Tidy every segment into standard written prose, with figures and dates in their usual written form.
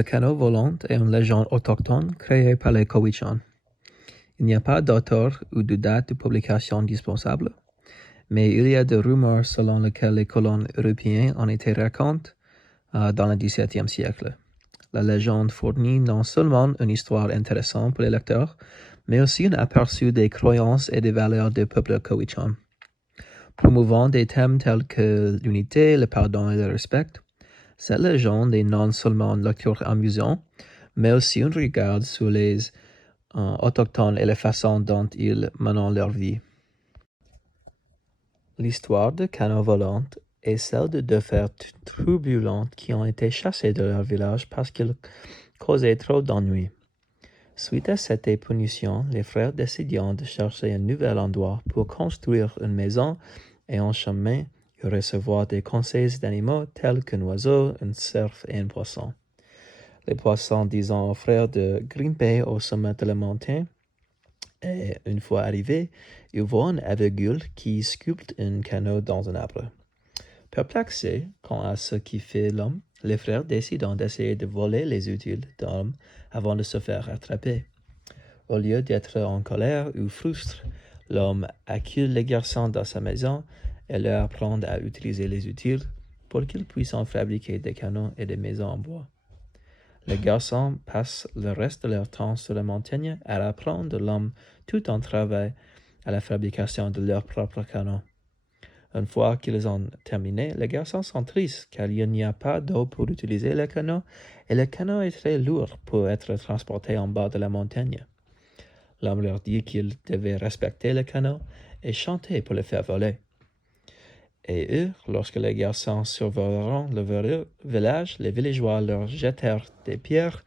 Le canot volant est une légende autochtone créée par les Cowichan. Il n'y a pas d'auteur ou de date de publication dispensable, mais il y a des rumeurs selon lesquelles les colons européens ont été racontés dans le XVIIe siècle. La légende fournit non seulement une histoire intéressante pour les lecteurs, mais aussi un aperçu des croyances et des valeurs du peuple Cowichan. Promouvant des thèmes tels que l'unité, le pardon et le respect, cette légende est non seulement une lecture amusante, mais aussi un regard sur les autochtones et la façon dont ils mènent leur vie. L'histoire de Canot volant est celle de deux frères turbulents qui ont été chassés de leur village parce qu'ils causaient trop d'ennuis. Suite à cette punition, les frères décident de chercher un nouvel endroit pour construire une maison et en chemin y recevoir des conseils d'animaux tels qu'un oiseau, un cerf et un poisson. Les poissons disent aux frères de grimper au sommet de la montagne et une fois arrivés, ils voient un aveugle qui sculpte un canot dans un arbre. Perplexés quant à ce qui fait l'homme, les frères décident d'essayer de voler les utiles de l'homme avant de se faire attraper. Au lieu d'être en colère ou frustré, l'homme accueille les garçons dans sa maison et leur apprend à utiliser les utiles pour qu'ils puissent en fabriquer des canots et des maisons en bois. Les garçons passent le reste de leur temps sur la montagne à apprendre de l'homme tout en travaillant à la fabrication de leurs propres canots. Une fois qu'ils ont terminé, les garçons sont tristes car il n'y a pas d'eau pour utiliser le canot et le canot est très lourd pour être transporté en bas de la montagne. L'homme leur dit qu'ils devaient respecter le canot et chanter pour le faire voler. Et eux, lorsque les garçons survoleront le village, les villageois leur jettèrent des pierres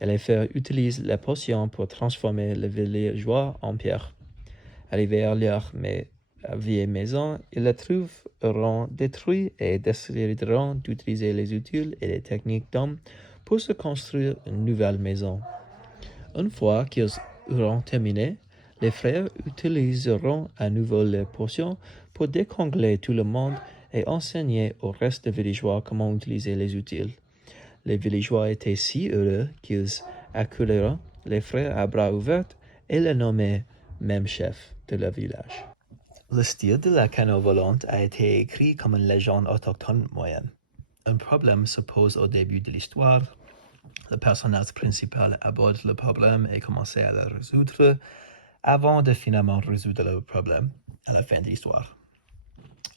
et les frères utilisent la potion pour transformer les villageois en pierre. Arrivés à leur vieille maison, ils la trouveront détruite et décideront d'utiliser les utiles et les techniques d'hommes pour se construire une nouvelle maison. Une fois qu'ils auront terminé, les frères utiliseront à nouveau les potions pour décongler tout le monde et enseigner au reste des villageois comment utiliser les utiles. Les villageois étaient si heureux qu'ils accueillirent les frères à bras ouverts et les nommaient même chef de leur village. Le style de la canot volante a été écrit comme une légende autochtone moyenne. Un problème se pose au début de l'histoire. Le personnage principal aborde le problème et commence à le résoudre avant de finalement résoudre le problème à la fin de l'histoire.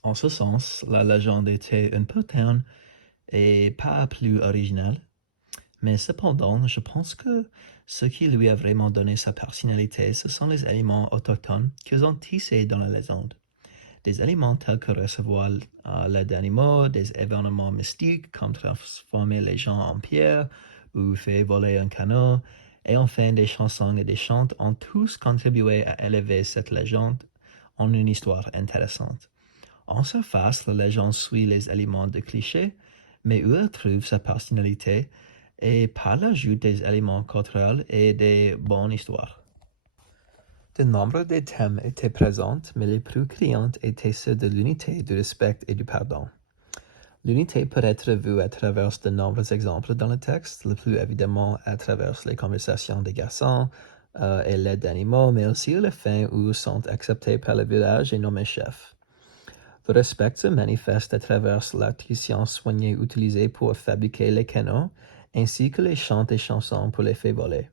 En ce sens, la légende était un peu terne et pas plus originale, mais cependant, je pense que ce qui lui a vraiment donné sa personnalité, ce sont les éléments autochtones qu'ils ont tissés dans la légende. Des éléments tels que recevoir l'aide d'animaux, des événements mystiques comme transformer les gens en pierre ou faire voler un canot, et enfin des chansons et des chants ont tous contribué à élever cette légende en une histoire intéressante. En surface, la légende suit les éléments de clichés, mais où elle trouve sa personnalité et par l'ajout des éléments culturels et des bonnes histoires. De nombreux des thèmes étaient présents, mais les plus criants étaient ceux de l'unité, du respect et du pardon. L'unité peut être vue à travers de nombreux exemples dans le texte, le plus évidemment à travers les conversations des garçons et l'aide d'animaux, mais aussi à la fin où sont acceptés par le village et nommés chefs. Le respect se manifeste à travers l'artisan soigné utilisé pour fabriquer les canots, ainsi que les chants et chansons pour les faire voler.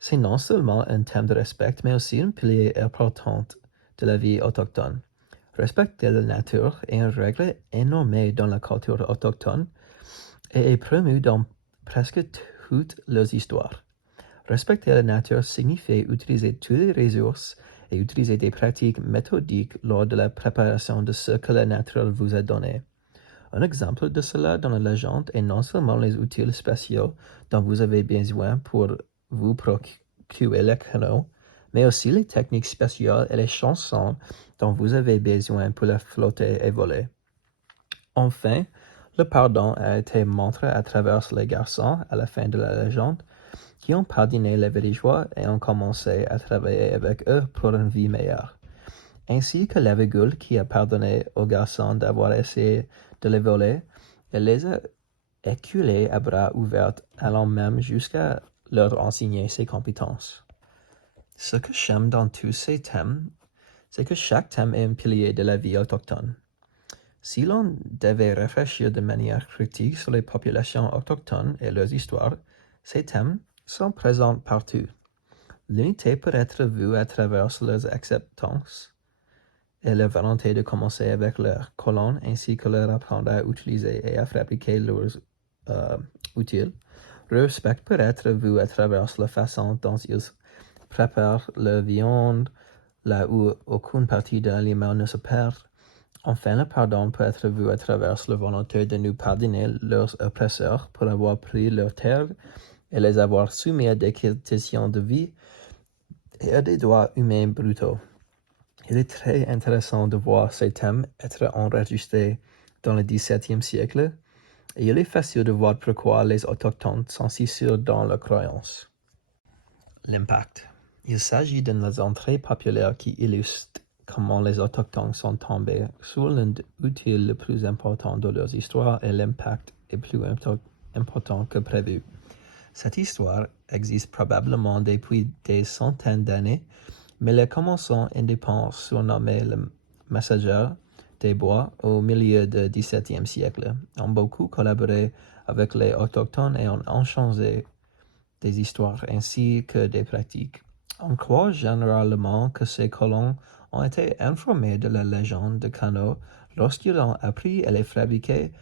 C'est non seulement un thème de respect, mais aussi un pilier important de la vie autochtone. Respecter la nature est une règle énorme dans la culture autochtone et est promue dans presque toutes leurs histoires. Respecter la nature signifie utiliser toutes les ressources et utiliser des pratiques méthodiques lors de la préparation de ce que la nature vous a donné. Un exemple de cela dans la légende est non seulement les outils spéciaux dont vous avez besoin pour vous procurer le canot, mais aussi les techniques spéciales et les chansons dont vous avez besoin pour la flotter et voler. Enfin, le pardon a été montré à travers les garçons à la fin de la légende, qui ont pardonné les villageois et ont commencé à travailler avec eux pour une vie meilleure, ainsi que l'aveugle qui a pardonné aux garçons d'avoir essayé de les voler et les a éculés à bras ouverts, allant même jusqu'à leur enseigner ses compétences. Ce que j'aime dans tous ces thèmes, c'est que chaque thème est un pilier de la vie autochtone. Si l'on devait réfléchir de manière critique sur les populations autochtones et leurs histoires, ces thèmes sont présents partout. L'unité peut être vue à travers leurs acceptances et leur volonté de commencer avec leurs colons ainsi que leur apprendre à utiliser et à fabriquer leurs outils. Le respect peut être vu à travers la façon dont ils préparent leur viande, là où aucune partie de l'aliment ne se perd. Enfin, le pardon peut être vu à travers la volonté de nous pardonner leurs oppresseurs pour avoir pris leurs terres et les avoir soumis à des conditions de vie et à des droits humains brutaux. Il est très intéressant de voir ces thèmes être enregistrés dans le XVIIe siècle, et il est facile de voir pourquoi les autochtones sont si sûrs dans leurs croyances. L'impact. Il s'agit d'une légende très populaire qui illustre comment les autochtones sont tombés sur l'un des outils les plus importants de leur histoire et l'impact est plus important que prévu. Cette histoire existe probablement depuis des centaines d'années, mais les commençants indépendants surnommés le Messager des Bois au milieu du XVIIe siècle ont beaucoup collaboré avec les autochtones et ont changé des histoires ainsi que des pratiques. On croit généralement que ces colons ont été informés de la légende de Cano lorsqu'ils ont appris à les fabriquer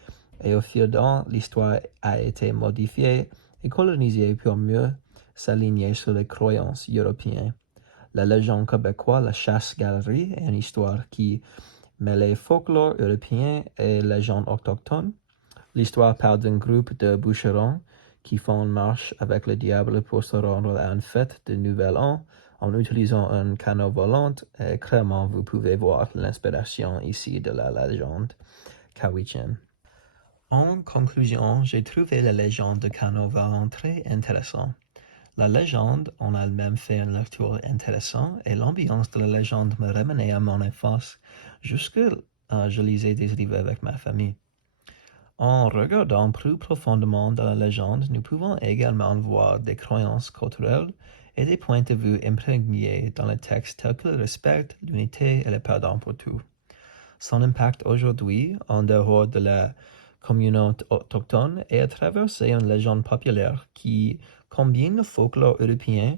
et au fil du temps, l'histoire a été modifiée et colonisée pour mieux s'aligner sur les croyances européennes. La légende québécoise, la chasse-galerie, est une histoire qui mêle folklore européen et légende autochtone. L'histoire parle d'un groupe de bûcherons qui font une marche avec le diable pour se rendre à une fête de Nouvel An en utilisant un canot volant. Et clairement, vous pouvez voir l'inspiration ici de la légende Cowichan. En conclusion, j'ai trouvé la légende de canot volant très intéressante. La légende en elle-même fait une lecture intéressante et l'ambiance de la légende me ramenait à mon enfance jusque je lisais des livres avec ma famille. En regardant plus profondément dans la légende, nous pouvons également voir des croyances culturelles et des points de vue imprégnés dans le texte tels que le respect, l'unité et le pardon pour tout. Son impact aujourd'hui, en dehors de la communauté autochtone, est à traverser une légende populaire qui combine le folklore européen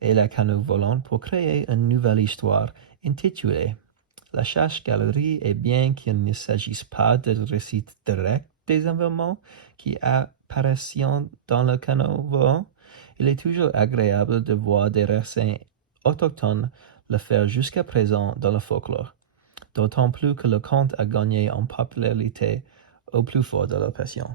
et la canoë volante pour créer une nouvelle histoire intitulée La chasse-galerie, et bien qu'il ne s'agisse pas de récit direct des événements qui apparaissent dans le canot volant, il est toujours agréable de voir des récits autochtones le faire jusqu'à présent dans le folklore, d'autant plus que le conte a gagné en popularité au plus fort de la passion.